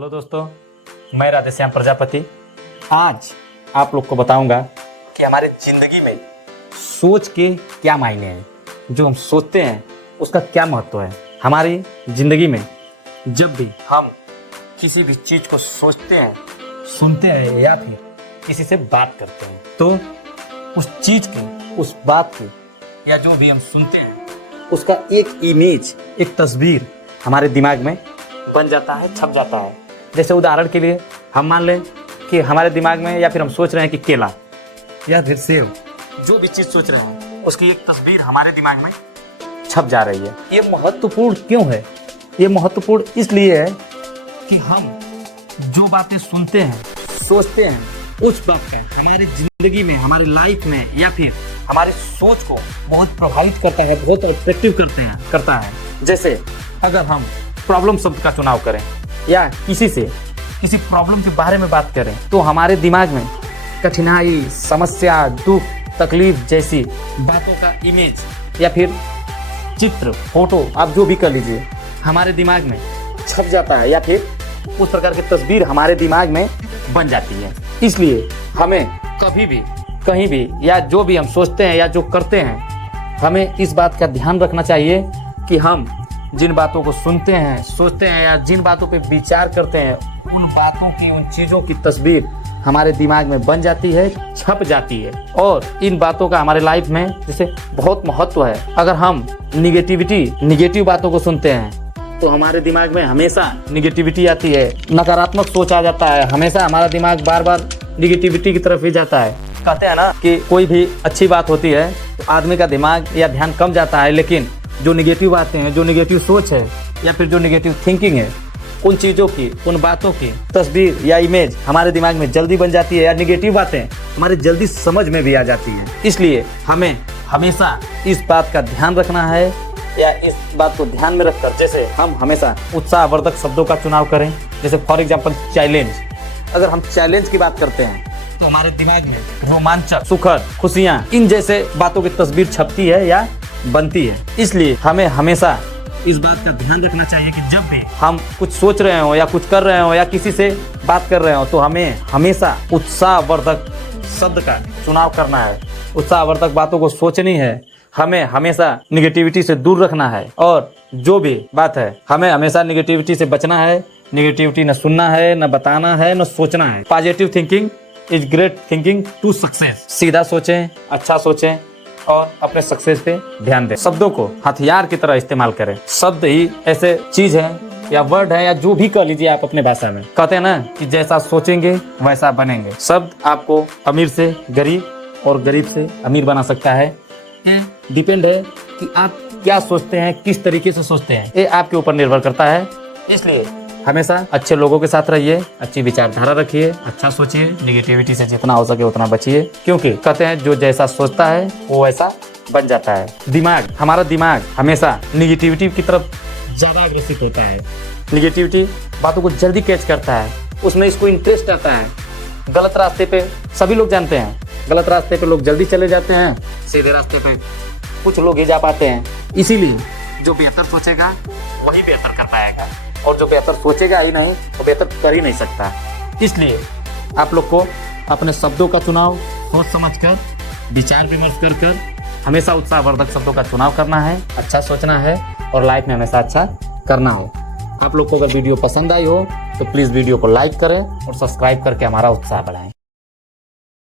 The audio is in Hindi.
हेलो दोस्तों, मैं राधेश्याम प्रजापति आज आप लोग को बताऊंगा कि हमारे जिंदगी में सोच के क्या मायने हैं। जो हम सोचते हैं उसका क्या महत्व है हमारी जिंदगी में। जब भी हम किसी भी चीज़ को सोचते हैं, सुनते हैं या फिर किसी से बात करते हैं तो उस चीज़ की, उस बात की या जो भी हम सुनते हैं उसका एक इमेज, एक तस्वीर हमारे दिमाग में बन जाता है, छप जाता है। जैसे उदाहरण के लिए हम मान लें कि हमारे दिमाग में या फिर हम सोच रहे हैं कि केला या फिर सेब, जो भी चीज़ सोच रहे हैं उसकी एक तस्वीर हमारे दिमाग में छप जा रही है। ये महत्वपूर्ण क्यों है? ये महत्वपूर्ण इसलिए है कि हम जो बातें सुनते हैं, सोचते हैं, उस बात का हमारी जिंदगी में, हमारी लाइफ में या फिर हमारी सोच को बहुत प्रभावित करता है, बहुत अट्रैक्टिव करता है। जैसे अगर हम प्रॉब्लम शब्द का चुनाव करें या किसी प्रॉब्लम के बारे में बात करें तो हमारे दिमाग में कठिनाई, समस्या, दुख, तकलीफ जैसी बातों का इमेज या फिर चित्र, फोटो, आप जो भी कर लीजिए, हमारे दिमाग में छप जाता है या फिर उस प्रकार की तस्वीर हमारे दिमाग में बन जाती है। इसलिए हमें कभी भी, कहीं भी या जो भी हम सोचते हैं या जो करते हैं, हमें इस बात का ध्यान रखना चाहिए कि हम जिन बातों को सुनते हैं, सोचते हैं या जिन बातों पे विचार करते हैं, उन बातों की, उन चीज़ों की तस्वीर हमारे दिमाग में बन जाती है, छप जाती है। और इन बातों का हमारे लाइफ में जैसे बहुत महत्व है। अगर हम निगेटिव बातों को सुनते हैं तो हमारे दिमाग में हमेशा निगेटिविटी आती है, नकारात्मक सोच आ जाता है, हमेशा हमारा दिमाग बार बार निगेटिविटी की तरफ ही जाता है। कहते हैं ना कि कोई भी अच्छी बात होती है तो आदमी का दिमाग या ध्यान कम जाता है, लेकिन जो निगेटिव बातें हैं, जो निगेटिव सोच है या फिर जो निगेटिव थिंकिंग है, उन चीज़ों की, उन बातों की तस्वीर या इमेज हमारे दिमाग में जल्दी बन जाती है या निगेटिव बातें हमारे जल्दी समझ में भी आ जाती हैं। इसलिए हमें हमेशा इस बात का ध्यान रखना है या इस बात को ध्यान में रखकर जैसे हम हमेशा उत्साहवर्धक शब्दों का चुनाव करें। जैसे फॉर एग्जाम्पल चैलेंज, अगर हम चैलेंज की बात करते हैं तो हमारे दिमाग में रोमांचक, सुखद, खुशियाँ, इन जैसे बातों की तस्वीर छपती है या बनती है। इसलिए हमें हमेशा इस बात का ध्यान रखना चाहिए कि जब भी हम कुछ सोच रहे हो या कुछ कर रहे हो या किसी से बात कर रहे हो तो हमें हमेशा उत्साहवर्धक शब्द का चुनाव करना है, उत्साहवर्धक बातों को सोचनी है, हमें हमेशा निगेटिविटी से दूर रखना है। और जो भी बात है हमें हमेशा निगेटिविटी से बचना है। निगेटिविटी न सुनना है, न बताना है, न सोचना है। Positive thinking is great thinking to success. सीधा सोचें, अच्छा सोचें और अपने सक्सेस पे ध्यान दें। शब्दों को हथियार की तरह इस्तेमाल करें। शब्द ही ऐसे चीज है या वर्ड है या जो भी कह लीजिए आप अपने भाषा में। कहते हैं ना कि जैसा सोचेंगे वैसा बनेंगे। शब्द आपको अमीर से गरीब और गरीब से अमीर बना सकता है। ये डिपेंड है कि आप क्या सोचते हैं, किस तरीके से सोचते हैं, ये आपके ऊपर निर्भर करता है। इसलिए हमेशा अच्छे लोगों के साथ रहिए, अच्छी विचारधारा रखिए, अच्छा सोचिए, निगेटिविटी से जितना हो सके उतना बचिए। क्योंकि कहते हैं जो जैसा सोचता है वो वैसा बन जाता है। हमारा दिमाग हमेशा निगेटिविटी की तरफ ज़्यादा अग्रसित होता है। निगेटिविटी बातों को जल्दी कैच करता है, उसमें इसको इंटरेस्ट आता है। गलत रास्ते पे सभी लोग जानते हैं, गलत रास्ते पे लोग जल्दी चले जाते हैं, सीधे रास्ते पे कुछ लोग ही जा पाते हैं। इसीलिए जो बेहतर सोचेगा वही बेहतर कर पाएगा और जो बेहतर सोचेगा ही नहीं वो बेहतर कर ही नहीं सकता। इसलिए आप लोग को अपने शब्दों का चुनाव सोच समझकर, विचार विमर्श कर हमेशा उत्साहवर्धक शब्दों का चुनाव करना है, अच्छा सोचना है और लाइफ में हमेशा अच्छा करना हो। आप लोग को अगर वीडियो पसंद आई हो तो प्लीज़ वीडियो को लाइक करें और सब्सक्राइब करके हमारा उत्साह बढ़ाएं।